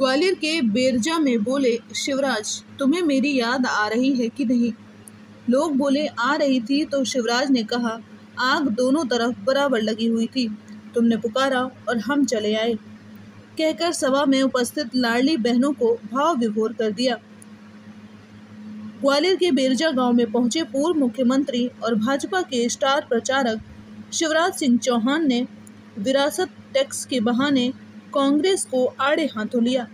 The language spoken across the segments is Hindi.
ग्वालियर के बेरजा में बोले शिवराज, तुम्हें मेरी याद आ रही है कि नहीं? लोग बोले आ रही थी तो शिवराज ने कहा, आग दोनों तरफ बराबर लगी हुई थी, तुमने पुकारा और हम चले आए, कहकर सभा में उपस्थित लाडली बहनों को भाव विभोर कर दिया। ग्वालियर के बेरजा गांव में पहुंचे पूर्व मुख्यमंत्री और भाजपा के स्टार प्रचारक शिवराज सिंह चौहान ने विरासत टैक्स के बहाने कांग्रेस को आड़े हाथों लिया।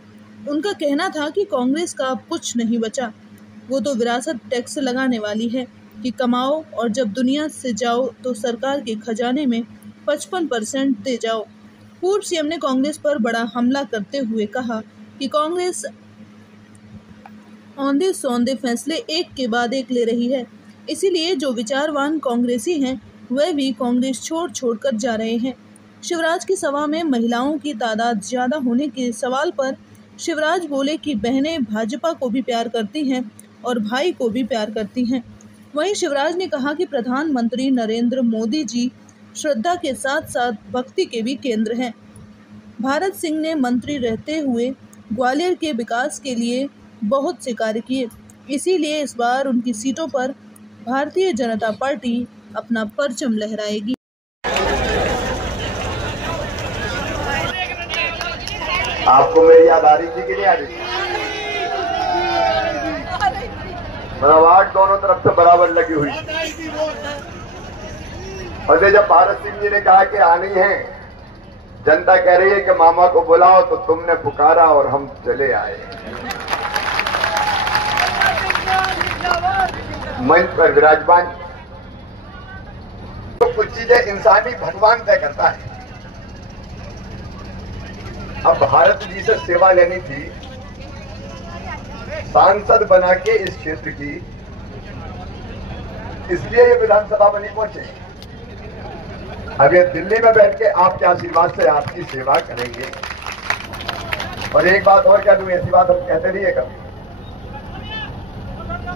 उनका कहना था कि कांग्रेस का अब कुछ नहीं बचा, वो तो विरासत टैक्स लगाने वाली है कि कमाओ और जब दुनिया से जाओ तो सरकार के खजाने में 55% दे जाओ। पूर्व सीएम ने कांग्रेस पर बड़ा हमला करते हुए कहा कि कांग्रेस औंधे सौंधे फैसले एक के बाद एक ले रही है, इसीलिए जो विचारवान कांग्रेसी हैं वह भी कांग्रेस छोड़ कर जा रहे हैं। शिवराज की सभा में महिलाओं की तादाद ज़्यादा होने के सवाल पर शिवराज बोले कि बहनें भाजपा को भी प्यार करती हैं और भाई को भी प्यार करती हैं। वहीं शिवराज ने कहा कि प्रधानमंत्री नरेंद्र मोदी जी श्रद्धा के साथ साथ भक्ति के भी केंद्र हैं। भारत सिंह ने मंत्री रहते हुए ग्वालियर के विकास के लिए बहुत से कार्य किए, इसीलिए इस बार उनकी सीटों पर भारतीय जनता पार्टी अपना परचम लहराएगी। आपको मेरी याद आ रही थी कि नहीं आ रही थी? मतलब आग दोनों तरफ से बराबर लगी हुई। और जब भारत सिंह जी ने कहा कि आनी है, जनता कह रही है कि मामा को बुलाओ, तो तुमने पुकारा और हम चले आए। मंच पर विराजमान तो कुछ चीजें इंसानी भगवान तय करता है। अब भारत जी से सेवा लेनी थी, सांसद बना के इस क्षेत्र की, इसलिए ये विधानसभा में नहीं पहुंचे। अब ये दिल्ली में बैठ के आपके आशीर्वाद से आपकी सेवा करेंगे। और एक बात और कह दूं, ऐसी बात हम कहते नहीं है कभी,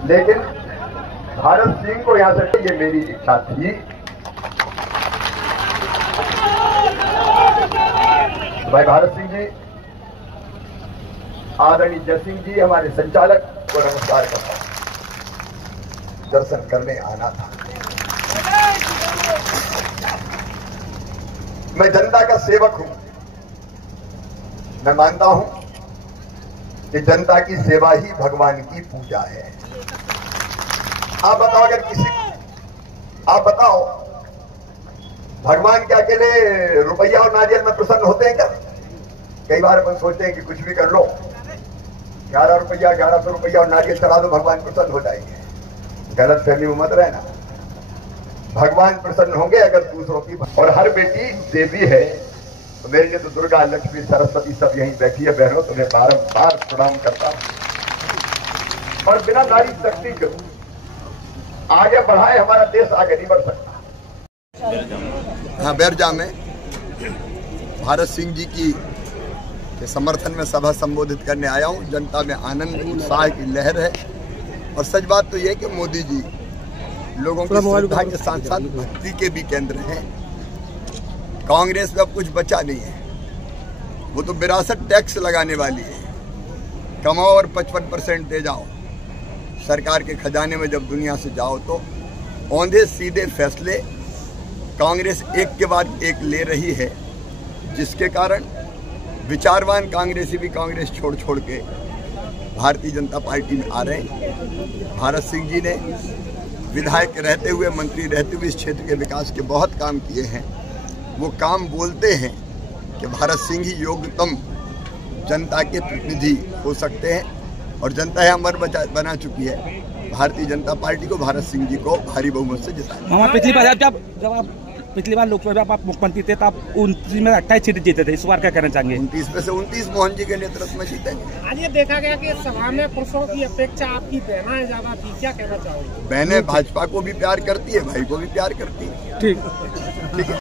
लेकिन भारत सिंह को यहां से ये मेरी इच्छा थी। भाई भारत सिंह जी, आदरणीय जय सिंह जी हमारे संचालक को नमस्कार करता हूं। दर्शन करने आना था। मैं जनता का सेवक हूं। मैं मानता हूं कि जनता की सेवा ही भगवान की पूजा है। आप बताओ, अगर किसी आप बताओ भगवान के अकेले रुपया और नारियल में प्रसन्न होते हैं क्या? कई बार अपन सोचते हैं कि कुछ भी कर लो, 11 रुपया 1100 रुपया और नारियल चढ़ा दो, भगवान प्रसन्न हो जाएंगे। गलत फहमी में मत रहना। भगवान प्रसन्न होंगे अगर दूसरों की। और हर बेटी देवी है, तो मेरे लिए तो दुर्गा, लक्ष्मी, सरस्वती सब यहीं बैठी है। बहनों, तुम्हें बारंबार प्रणाम करता हूं। और बिना नारी शक्ति के आगे बढ़ाए हमारा देश आगे नहीं बढ़ सकता। हाँ, बेरजा में भारत सिंह जी के समर्थन में सभा संबोधित करने आया हूँ। जनता में आनंद उत्साह की लहर है। और सच बात तो यह है कि मोदी जी लोगों की श्रद्धा के साथ साथ भक्ति के भी केंद्र हैं। कांग्रेस में अब कुछ बचा नहीं है। वो तो विरासत टैक्स लगाने वाली है, कमाओ और 55% दे जाओ, सरकार के खजाने में जब दुनिया से जाओ। तो औंधे सीधे फैसले कांग्रेस एक के बाद एक ले रही है, जिसके कारण विचारवान कांग्रेसी भी कांग्रेस छोड़ के भारतीय जनता पार्टी में आ रहे हैं। भारत सिंह जी ने विधायक रहते हुए, मंत्री रहते हुए इस क्षेत्र के विकास के बहुत काम किए हैं। वो काम बोलते हैं कि भारत सिंह ही योग्यतम जनता के प्रतिनिधि हो सकते हैं, और जनता है अमर बना चुकी है। भारतीय जनता पार्टी को भारत सिंह जी को भारी बहुमत से जिताया। पिछली बार जब आप पिछली बार लोकसभा आप मुख्यमंत्री थे, तो आप 29 में 28 सीट जीते थे। इस बार क्या कहना चाहेंगे? 29 में से 29 मोहन जी के नेतृत्व में जीतेंगे। आज ये देखा गया कि सभा में पुरुषों की अपेक्षा आपकी बहनें ज्यादा थी, क्या कहना चाहोगे? बहनें भाजपा को भी प्यार करती है, भाई को भी प्यार करती है। ठीक है।